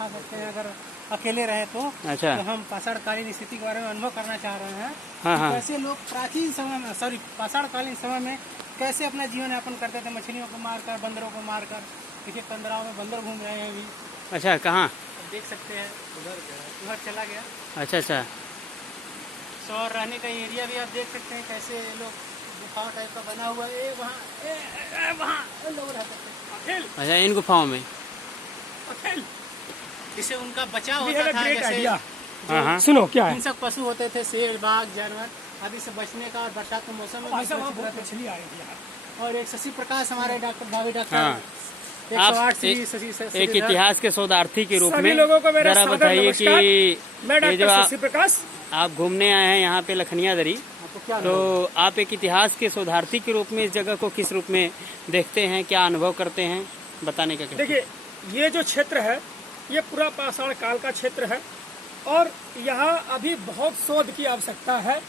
दिखा सकते हैं अगर अकेले रहे तो। अच्छा। तो हम पाषाणकालीन स्थिति के बारे में अनुभव करना चाह रहे हैं। हाँ, हाँ। कैसे लोग प्राचीन समय में पाषाणकालीन समय में कैसे अपना जीवन यापन करते थे, मछलियों को मारकर, बंदरों को मारकर। देखिए कंदराओं में बंदर घूम रहे हैं अभी। अच्छा, कहाँ? देख सकते हैं उधर चला गया। अच्छा अच्छा। तो और रहने का एरिया भी आप देख सकते हैं कैसे लोग गुफा टाइप का बना हुआ है। वहाँ लोग रहते थे। अच्छा, इन गुफाओं में जिससे उनका बचाव होता था। जैसे हाँ हाँ। सुनो क्या है, हिंसक पशु होते थे, शेर, बाघ, जानवर आदि से बचने का। और बरसात के मौसम में मछली आ रही है। और एक शशि प्रकाश हमारे भावी डॉक्टर हाँ। 108 एक इतिहास के शोधार्थी के रूप में लोगों को मेरा जरा बताइए कि ये जो शशि प्रकाश आप घूमने आए हैं यहाँ पे लखनिया दरी, तो आप एक इतिहास के शोधार्थी के रूप में इस जगह को किस रूप में देखते हैं, क्या अनुभव करते हैं, बताने का। देखिए, ये जो क्षेत्र है ये पूरा पाषाण काल का क्षेत्र है और यहाँ अभी बहुत शोध की आवश्यकता है।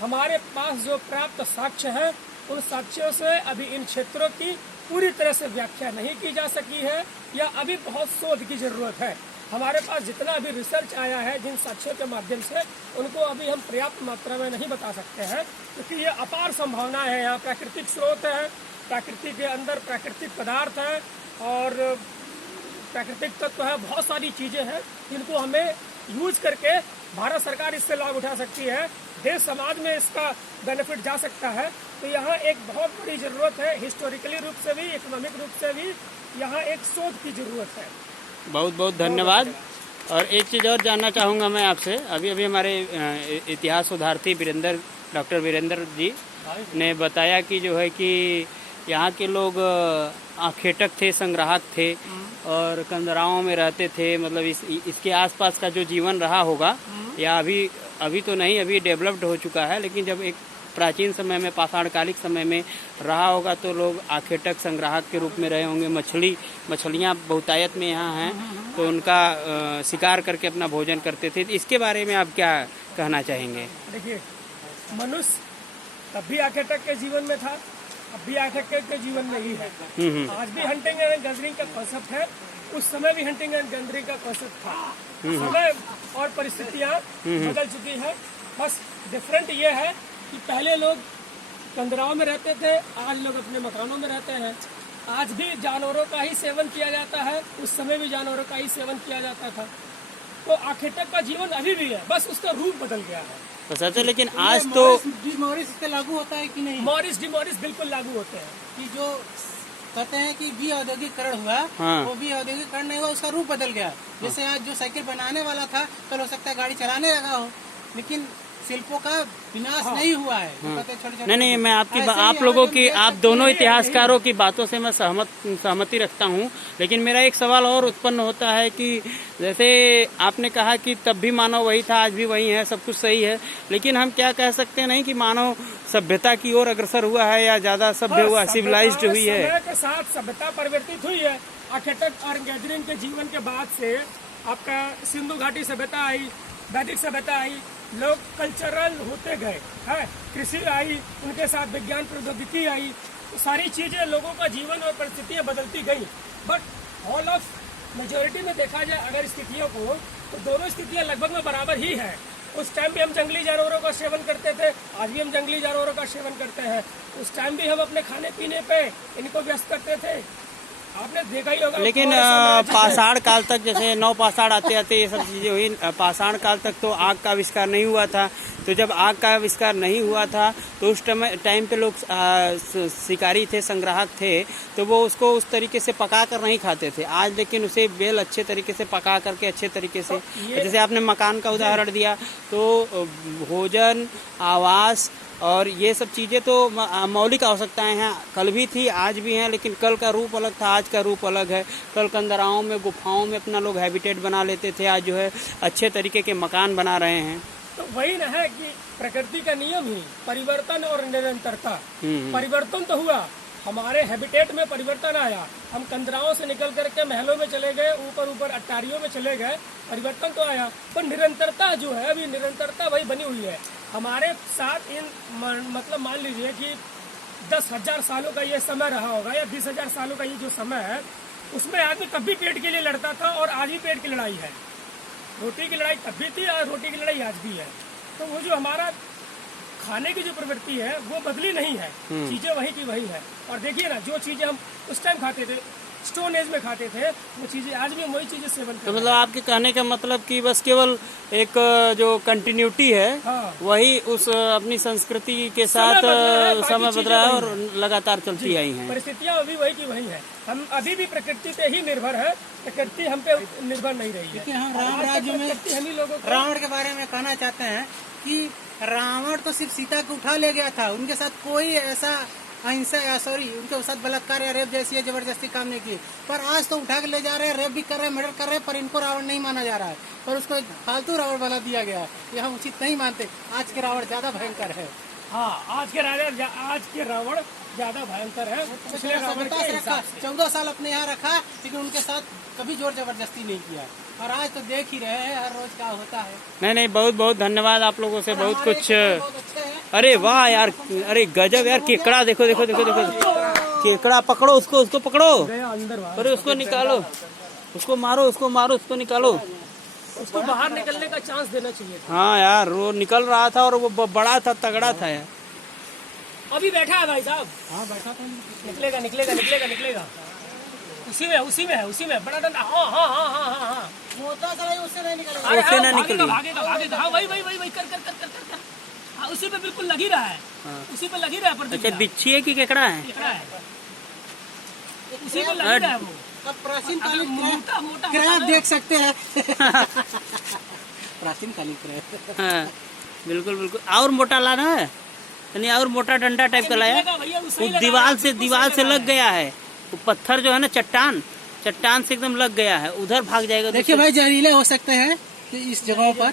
हमारे पास जो प्राप्त साक्ष्य है उन साक्ष्यों से अभी इन क्षेत्रों की पूरी तरह से व्याख्या नहीं की जा सकी है या अभी बहुत शोध की जरूरत है। हमारे पास जितना अभी रिसर्च आया है जिन साक्ष्यों के माध्यम से, उनको अभी हम पर्याप्त मात्रा में नहीं बता सकते हैं, क्योंकि ये अपार संभावनाएं हैं। यहाँ प्राकृतिक स्रोत है, प्रकृति के अंदर प्राकृतिक पदार्थ है और प्राकृतिक तत्व है, बहुत सारी चीजें हैं जिनको हमें यूज करके भारत सरकार इससे लाभ उठा सकती है, देश समाज में इसका बेनिफिट जा सकता है। तो यहाँ एक बहुत बड़ी जरूरत है, हिस्टोरिकली रूप से भी, इकोनॉमिक रूप से भी यहाँ एक शोध की जरूरत है। बहुत बहुत धन्यवाद। और एक चीज़ और जानना चाहूँगा मैं आपसे, अभी अभी हमारे इतिहास शोधार्थी डॉक्टर वीरेंद्र जी ने बताया कि जो है कि यहाँ के लोग आखेटक थे, संग्राहक थे और कंदराओं में रहते थे। मतलब इसके आसपास का जो जीवन रहा होगा, या अभी तो नहीं, अभी डेवलप्ड हो चुका है, लेकिन जब एक प्राचीन समय में, पाषाणकालिक समय में रहा होगा तो लोग आखेटक, संग्राहक के रूप में रहे होंगे। मछलियाँ बहुतायत में यहाँ हैं, तो उनका शिकार करके अपना भोजन करते थे। इसके बारे में आप क्या कहना चाहेंगे? देखिए, मनुष्य तब भी आखेटक के जीवन में था, अब भी आखेटक के जीवन में ही है। आज भी हंटिंग एंड गैदरिंग का कॉन्सेप्ट है, उस समय भी हंटिंग एंड गैदरिंग का कॉन्सेप्ट था। समय और परिस्थितियाँ बदल चुकी है। बस डिफरेंट ये है कि पहले लोग कंदराओं में रहते थे, आज लोग अपने मकानों में रहते हैं। आज भी जानवरों का ही सेवन किया जाता है, उस समय भी जानवरों का ही सेवन किया जाता था। तो आखेटक का जीवन अभी भी है, बस उसका रूप बदल गया है। तो लेकिन आज तो मॉरिस इस पे लागू होता है कि नहीं? मॉरिस डिमॉरिस बिल्कुल लागू होते हैं। कि जो कहते हैं कि भी औद्योगिकरण हुआ, हाँ। वो भी औद्योगिकरण नहीं हुआ, उसका रूप बदल गया। जैसे आज जो साइकिल बनाने वाला था, कल हो सकता है गाड़ी चलाने लगा हो, लेकिन शिल्पों का विनाश नहीं हुआ है। नहीं, मैं आप लोगों की, आप दोनों इतिहासकारों की बातों से मैं सहमति रखता हूँ, लेकिन मेरा एक सवाल और उत्पन्न होता है कि जैसे आपने कहा कि तब भी मानव वही था, आज भी वही है, सब कुछ सही है, लेकिन हम क्या कह सकते हैं नहीं कि मानव सभ्यता की ओर अग्रसर हुआ है या ज्यादा सभ्य हुआ, सिविलाइज्ड हुई है? समय के साथ सभ्यता परिवर्तित हुई है। आखेटक और गैदरिंग के जीवन के बाद से आपका सिंधु घाटी सभ्यता आई, वैदिक सभ्यता आई, लोग कल्चरल होते गए है, कृषि आई, उनके साथ विज्ञान प्रौद्योगिकी आई, तो सारी चीजें, लोगों का जीवन और परिस्थितियां बदलती गई। बट ऑल ऑफ मेजोरिटी में देखा जाए अगर स्थितियों को, तो दोनों स्थितियां लगभग में बराबर ही है। उस टाइम भी हम जंगली जानवरों का सेवन करते थे, आज भी हम जंगली जानवरों का सेवन करते हैं। उस टाइम भी हम अपने खाने पीने पे इनको व्यस्त करते थे, आपने देखा ही होगा। लेकिन पाषाण काल तक, जैसे नौ पाषाण आते आते ये सब चीजें हुई, पाषाण काल तक तो आग का आविष्कार नहीं हुआ था। तो जब आग का आविष्कार नहीं हुआ था तो उस टाइम पे लोग शिकारी थे, संग्राहक थे, तो वो उसको उस तरीके से पका कर नहीं खाते थे। आज लेकिन उसे बेल अच्छे तरीके से पका करके अच्छे तरीके से, जैसे आपने मकान का उदाहरण दिया, तो भोजन, आवास और ये सब चीजें तो मौलिक आवश्यकताएं हैं, कल भी थी, आज भी हैं, लेकिन कल का रूप अलग था, आज का रूप अलग है। कल कंदराओं में, गुफाओं में अपना लोग हैबिटेट बना लेते थे, आज जो है अच्छे तरीके के मकान बना रहे हैं। तो वही ना है कि प्रकृति का नियम ही परिवर्तन और निरंतरता। परिवर्तन तो हुआ, हमारे हैबिटेट में परिवर्तन आया, हम कंदराओं से निकल करके महलों में चले गए, ऊपर अट्टारियों में चले गए, परिवर्तन तो आया, पर निरंतरता जो है, अभी निरंतरता वही बनी हुई है हमारे साथ। मतलब मान लीजिए कि 10,000 सालों का ये समय रहा होगा या 20,000 सालों का ये जो समय है, उसमें आदमी तब भी पेट के लिए लड़ता था और आज भी पेट की लड़ाई है। रोटी की लड़ाई तब भी थी और रोटी की लड़ाई आज भी है। तो वो जो हमारा खाने की जो प्रवृत्ति है वो बदली नहीं है, चीजें वही की वही है। और देखिए ना, जो चीजें हम उस टाइम खाते थे, स्टोन एज में खाते थे, वो चीजें आज भी हम वही चीजें सेवन करते तो हैं। मतलब आपके कहने का मतलब कि बस केवल एक जो कंटिन्यूटी है हाँ। वही उस अपनी संस्कृति के साथ बाकी समय चीजें बदला है वही और लगातार चलती आई हैं। परिस्थितियाँ अभी वही की वही है। हम अभी भी प्रकृति पे ही निर्भर है, प्रकृति हम पे निर्भर नहीं रही है। कि हम राम राज्य में प्रकृति हम ही लोगों को रावण के बारे में कहना चाहते हैं कि रावण तो सिर्फ सीता को उठा ले गया था, उनके साथ कोई ऐसा अहिंसा या सॉरी उनके साथ बलात्कार या रेप जैसी जबरदस्ती काम नहीं की। पर आज तो उठा के ले जा रहे हैं, रेप भी कर रहे हैं, मर्डर कर रहे हैं, पर इनको रावण नहीं माना जा रहा है, पर उसको एक फालतू रावण बना दिया गया है। ये हम उचित नहीं मानते। आज के रावण ज्यादा भयंकर है। हाँ, आज के रावण ज्यादा भयंकर है पिछले रावण के हिसाब से। 14 साल अपने यहाँ रखा, लेकिन उनके साथ कभी जोर जबरदस्ती नहीं किया। और आज तो देख ही रहे हैं हर रोज क्या होता है। नहीं नहीं, बहुत बहुत धन्यवाद आप लोगों से, बहुत हमारे कुछ। बहुत अच्छे हैं। अरे वाह यार, अरे गजब यार, केकड़ा देखो देखो देखो देखो, केकड़ा पकड़ो, उसको उसको पकड़ो, अंदर अरे उसको निकालो, उसको मारो, उसको मारो, उसको निकालो। उसको बाहर निकलने का चांस देना चाहिए था। हाँ यार, वो निकल रहा था और वो बड़ा था, तगड़ा था यार। अभी बैठा है भाई साहब। हाँ बैठा था। निकलेगा निकलेगा निकलेगा निकलेगा। उसी में बड़ा डंडा। हाँ हाँ हाँ हाँ हाँ हाँ। मोटा सा नहीं, उससे नहीं निकलेगा। अरे उससे हाँ, ना भागेगा निकले। भागेगा भागेगा। हाँ वही कर। हाँ, उसी पे बिल्कुल लग ही रहा है। उसी पे लग ही रहा है। पर अच्छा, बिच्छी है कि केकड़ा है? केकड़ा है। उसी पे लग ही रहा है वो। अब प्राचीन कालीन मोटा मोटा क्रय आप देख सकते हैं। प्राचीन कालीन क्रय। हाँ, बिल्कुल बिल्कुल। और मोटा लाना है, यानी और मोटा डंडा टाइप का लाया। निकलेगा भैया, उसे ही वो लगा दीवार रहा है, से बिल्कुल सही लगा लग है। गया है, वो पत्थर जो है ना, चट्टान से एकदम लग गया है, उधर भाग जाएगा। देखिए भाई, जहरीले हो सकते हैं कि इस जगहों पर।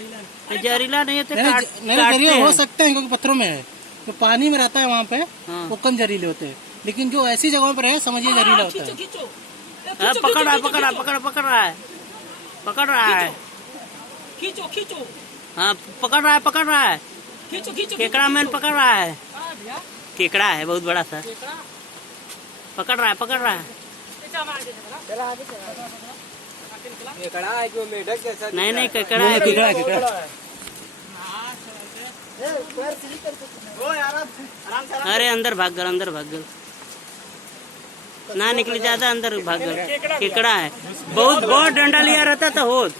तो जहरीला नहीं होते, नहीं, काटते जहरीले हो हैं। सकते हैं क्योंकि पत्थरों में है। जो पानी में रहता है वहाँ पे हाँ। वो कम जहरीले होते हैं, लेकिन जो ऐसी जगहों पर है समझिए जहरीला होता है। खींचो हाँ, पकड़ रहा है, पकड़ रहा है, पकड़ रहा है। खींचो हाँ, पकड़ रहा है। खींचो। केकड़ा मैन पकड़ रहा है। हाँ भैया, केकड़ा है बहुत बड़ा सा, केकड़ा। पकड़ रहा है। केकड़ा है कि वो मेढक जैसा? नहीं, केकड़ा है। केकड़ा। अरे अंदर भाग गल ना निकली, ज्यादा अंदर भाग गल। केकड़ा है, बहुत डंडा लिया रहता था होत।